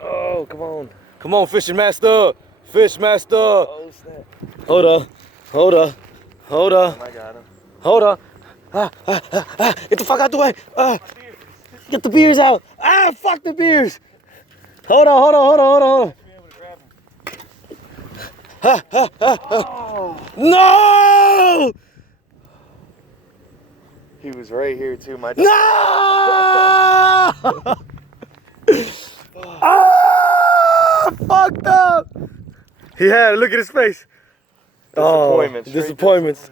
Oh, come on. Come on, fishing master. Fish master. Oh, snap. Hold up. Hold up. Hold up. I got him. Hold up. Get the fuck out the way. Get the beers out. Fuck the beers. Hold on, hold on, hold on, hold on, hold on. No! He was right here too. My No! Fucked up. He had it. Look at his face. Disappointment. Disappointments.